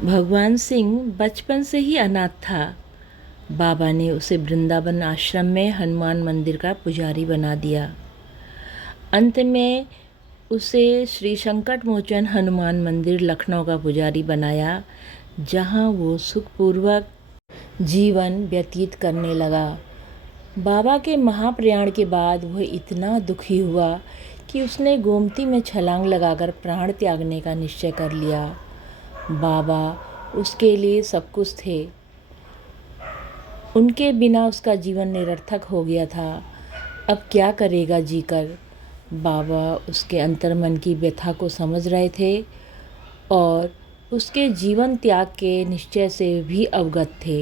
भगवान सिंह बचपन से ही अनाथ था। बाबा ने उसे वृंदावन आश्रम में हनुमान मंदिर का पुजारी बना दिया। अंत में उसे श्री संकट मोचन हनुमान मंदिर लखनऊ का पुजारी बनाया, जहां वो सुखपूर्वक जीवन व्यतीत करने लगा। बाबा के महाप्रयाण के बाद वह इतना दुखी हुआ कि उसने गोमती में छलांग लगाकर प्राण त्यागने का निश्चय कर लिया। बाबा उसके लिए सब कुछ थे। उनके बिना उसका जीवन निरर्थक हो गया था। अब क्या करेगा जीकर। बाबा उसके अंतर्मन की व्यथा को समझ रहे थे और उसके जीवन त्याग के निश्चय से भी अवगत थे।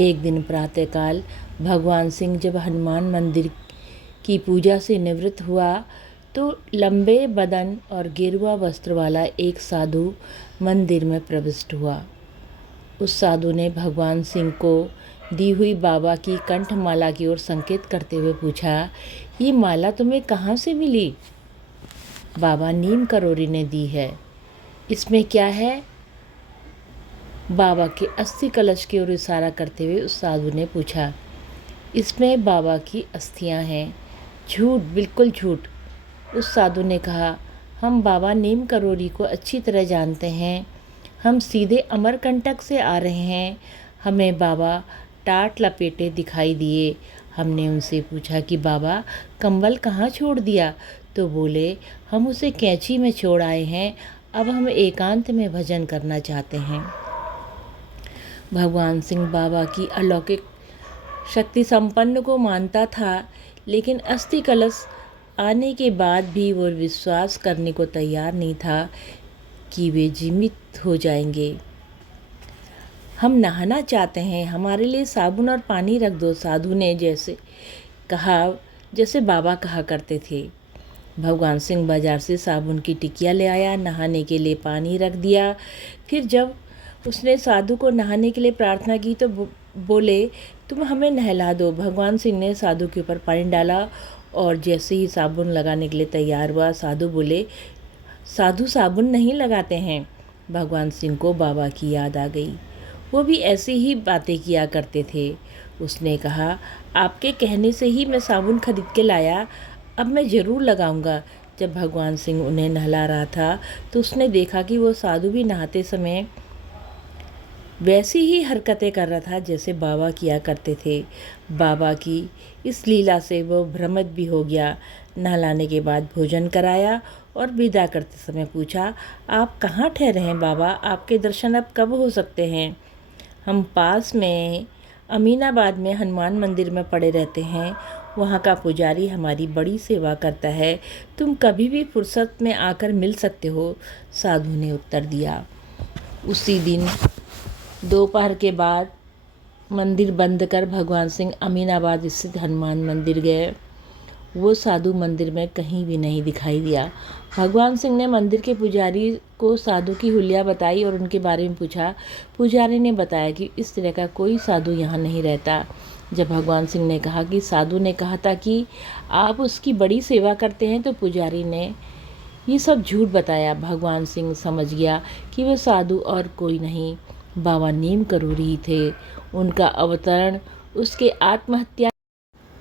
एक दिन प्रातःकाल भगवान सिंह जब हनुमान मंदिर की पूजा से निवृत्त हुआ तो लंबे बदन और गेरुआ वस्त्र वाला एक साधु मंदिर में प्रविष्ट हुआ। उस साधु ने भगवान सिंह को दी हुई बाबा की कंठमाला की ओर संकेत करते हुए पूछा, ये माला तुम्हें कहाँ से मिली? बाबा नीम करोरी ने दी है। इसमें क्या है? बाबा के अस्थि कलश की ओर इशारा करते हुए उस साधु ने पूछा। इसमें बाबा की अस्थियां हैं। झूठ, बिल्कुल झूठ। उस साधु ने कहा, हम बाबा नीम करोरी को अच्छी तरह जानते हैं। हम सीधे अमरकंटक से आ रहे हैं। हमें बाबा टाट लपेटे दिखाई दिए। हमने उनसे पूछा कि बाबा कंबल कहाँ छोड़ दिया? तो बोले, हम उसे कैंची में छोड़ आए हैं। अब हम एकांत में भजन करना चाहते हैं। भगवान सिंह बाबा की अलौकिक शक्ति संपन्न को मानता था, लेकिन अस्थि कलश आने के बाद भी वो विश्वास करने को तैयार नहीं था कि वे जीवित हो जाएंगे। हम नहाना चाहते हैं, हमारे लिए साबुन और पानी रख दो, साधु ने जैसे बाबा कहा करते थे। भगवान सिंह बाजार से साबुन की टिकिया ले आया, नहाने के लिए पानी रख दिया। फिर जब उसने साधु को नहाने के लिए प्रार्थना की तो बोले, तुम हमें नहला दो। भगवान सिंह ने साधु के ऊपर पानी डाला और जैसे ही साबुन लगाने के लिए तैयार हुआ, साधु बोले, साधु साबुन नहीं लगाते हैं। भगवान सिंह को बाबा की याद आ गई। वो भी ऐसी ही बातें किया करते थे। उसने कहा, आपके कहने से ही मैं साबुन खरीद के लाया, अब मैं ज़रूर लगाऊंगा। जब भगवान सिंह उन्हें नहला रहा था तो उसने देखा कि वो साधु भी नहाते समय वैसी ही हरकतें कर रहा था जैसे बाबा किया करते थे। बाबा की इस लीला से वो भ्रमित भी हो गया। नहलाने के बाद भोजन कराया और विदा करते समय पूछा, आप कहाँ ठहरे हैं बाबा? आपके दर्शन अब कब हो सकते हैं? हम पास में अमीनाबाद में हनुमान मंदिर में पड़े रहते हैं। वहाँ का पुजारी हमारी बड़ी सेवा करता है। तुम कभी भी फुर्सत में आकर मिल सकते हो, साधु ने उत्तर दिया। उसी दिन दोपहर के बाद मंदिर बंद कर भगवान सिंह अमीनाबाद स्थित हनुमान मंदिर गए। वो साधु मंदिर में कहीं भी नहीं दिखाई दिया। भगवान सिंह ने मंदिर के पुजारी को साधु की हुलिया बताई और उनके बारे में पूछा। पुजारी ने बताया कि इस तरह का कोई साधु यहाँ नहीं रहता। जब भगवान सिंह ने कहा कि साधु ने कहा था कि आप उसकी बड़ी सेवा करते हैं, तो पुजारी ने ये सब झूठ बताया। भगवान सिंह समझ गया कि वह साधु और कोई नहीं, बाबा नीम करोरी ही थे। उनका अवतरण उसके आत्महत्या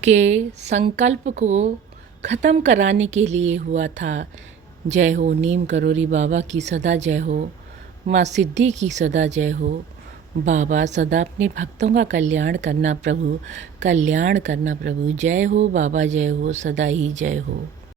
के संकल्प को ख़त्म कराने के लिए हुआ था। जय हो नीम करोरी बाबा की सदा जय हो। माँ सिद्धि की सदा जय हो। बाबा सदा अपने भक्तों का कल्याण करना प्रभु, कल्याण करना प्रभु। जय हो बाबा, जय हो, सदा ही जय हो।